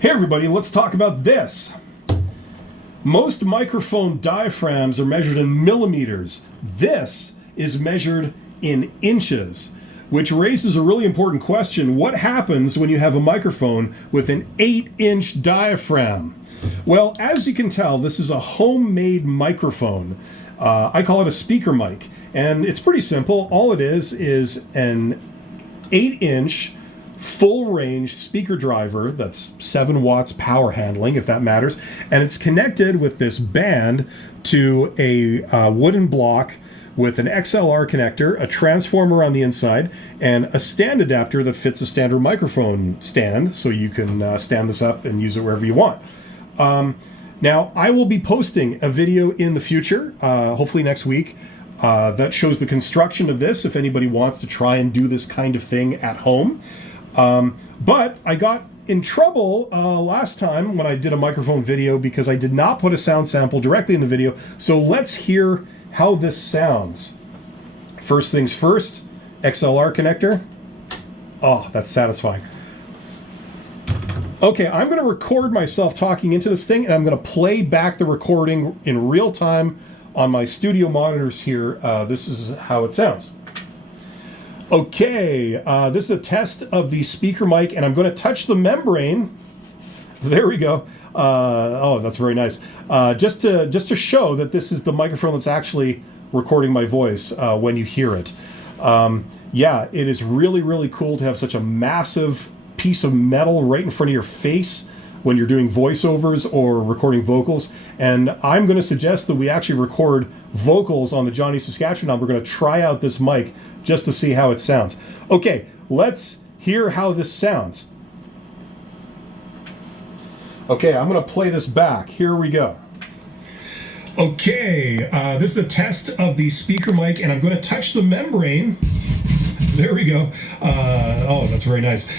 Hey everybody, let's talk about this. Most microphone diaphragms are measured in millimeters. This is measured in inches, which raises a really important question. What happens when you have a microphone with an 8-inch diaphragm? Well, as you can tell, this is a homemade microphone. I call it a speaker mic, and it's pretty simple. All it is an 8-inch full range speaker driver that's 7 watts power handling, if that matters, and it's connected with this band to a wooden block with an XLR connector, a transformer on the inside, and a stand adapter that fits a standard microphone stand, so you can stand this up and use it wherever you want. Now, I will be posting a video in the future, hopefully next week, that shows the construction of this if anybody wants to try and do this kind of thing at home. But I got in trouble last time when I did a microphone video because I did not put a sound sample directly in the video. So let's hear how this sounds. First things first, XLR connector. Oh, that's satisfying. Okay, I'm going to record myself talking into this thing, and I'm going to play back the recording in real time on my studio monitors here. This is how it sounds. Okay, this is a test of the speaker mic, and I'm going to touch the membrane. There we go. Oh, that's very nice. Just to show that this is the microphone that's actually recording my voice when you hear it. Yeah, it is really, really cool to have such a massive piece of metal right in front of your face when you're doing voiceovers or recording vocals. And I'm going to suggest that we actually record vocals on the Johnny Saskatchewan. We're going to try out this mic just to see how it sounds. Okay, let's hear how this sounds. Okay, I'm going to play this back. Here we go. Okay, this is a test of the speaker mic, and I'm going to touch the membrane. There we go. Oh, that's very nice.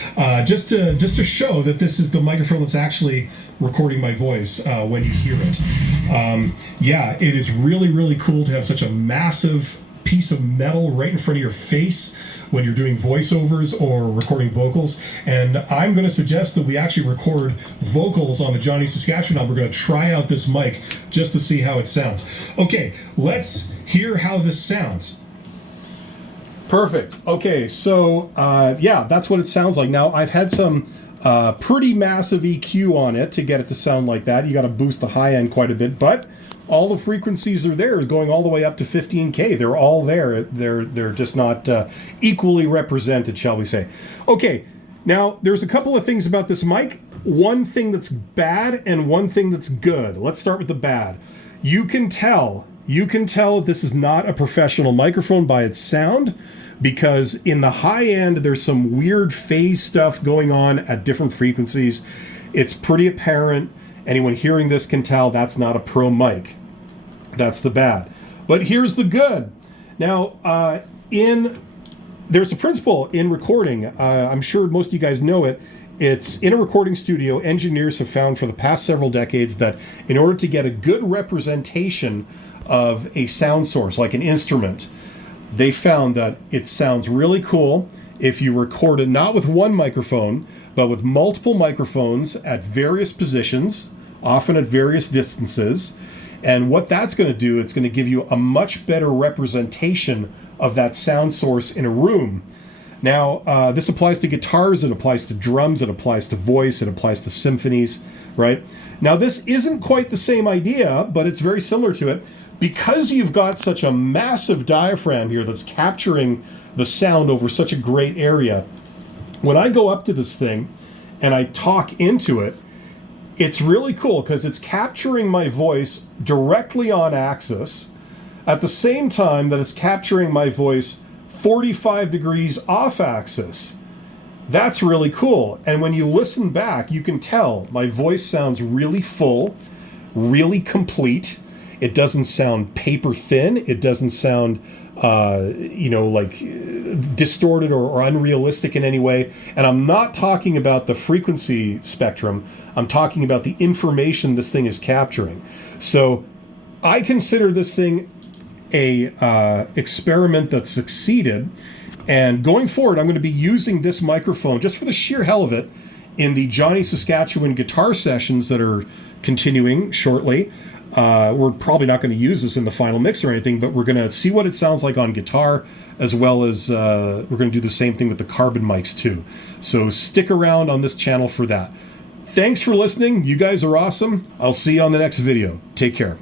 Just to show that this is the microphone that's actually recording my voice when you hear it. Yeah, it is really, really cool to have such a massive piece of metal right in front of your face when you're doing voiceovers or recording vocals. And I'm going to suggest that we actually record vocals on the Johnny Saskatchewan. We're going to try out this mic just to see how it sounds. Okay, let's hear how this sounds. Perfect. Okay, so yeah, that's what it sounds like. Now, I've had some pretty massive EQ on it to get it to sound like that. You got to boost the high end quite a bit, but all the frequencies are there, going all the way up to 15K. They're all there. They're just not equally represented, shall we say. Okay, now there's a couple of things about this mic. One thing that's bad and one thing that's good. Let's start with the bad. You can tell this is not a professional microphone by its sound, because in the high end, there's some weird phase stuff going on at different frequencies. It's pretty apparent. Anyone hearing this can tell that's not a pro mic. That's the bad. But here's the good. Now, there's a principle in recording. I'm sure most of you guys know it. It's in a recording studio. Engineers have found for the past several decades that in order to get a good representation of a sound source, like an instrument, they found that it sounds really cool if you record it not with one microphone, but with multiple microphones at various positions, often at various distances. And what that's going to do, it's going to give you a much better representation of that sound source in a room. Now, this applies to guitars, it applies to drums, it applies to voice, it applies to symphonies, right? Now, this isn't quite the same idea, but it's very similar to it. Because you've got such a massive diaphragm here that's capturing the sound over such a great area, when I go up to this thing and I talk into it, it's really cool because it's capturing my voice directly on axis at the same time that it's capturing my voice 45 degrees off axis. That's really cool. And when you listen back, you can tell my voice sounds really full, really complete. It doesn't sound paper thin. It doesn't sound, like distorted or unrealistic in any way. And I'm not talking about the frequency spectrum. I'm talking about the information this thing is capturing. So I consider this thing a experiment that succeeded. And going forward, I'm going to be using this microphone just for the sheer hell of it in the Johnny Saskatchewan guitar sessions that are continuing shortly. We're probably not going to use this in the final mix or anything, but we're going to see what it sounds like on guitar, as well as we're going to do the same thing with the carbon mics too. So stick around on this channel for that. Thanks for listening. You guys are awesome. I'll see you on the next video. Take care.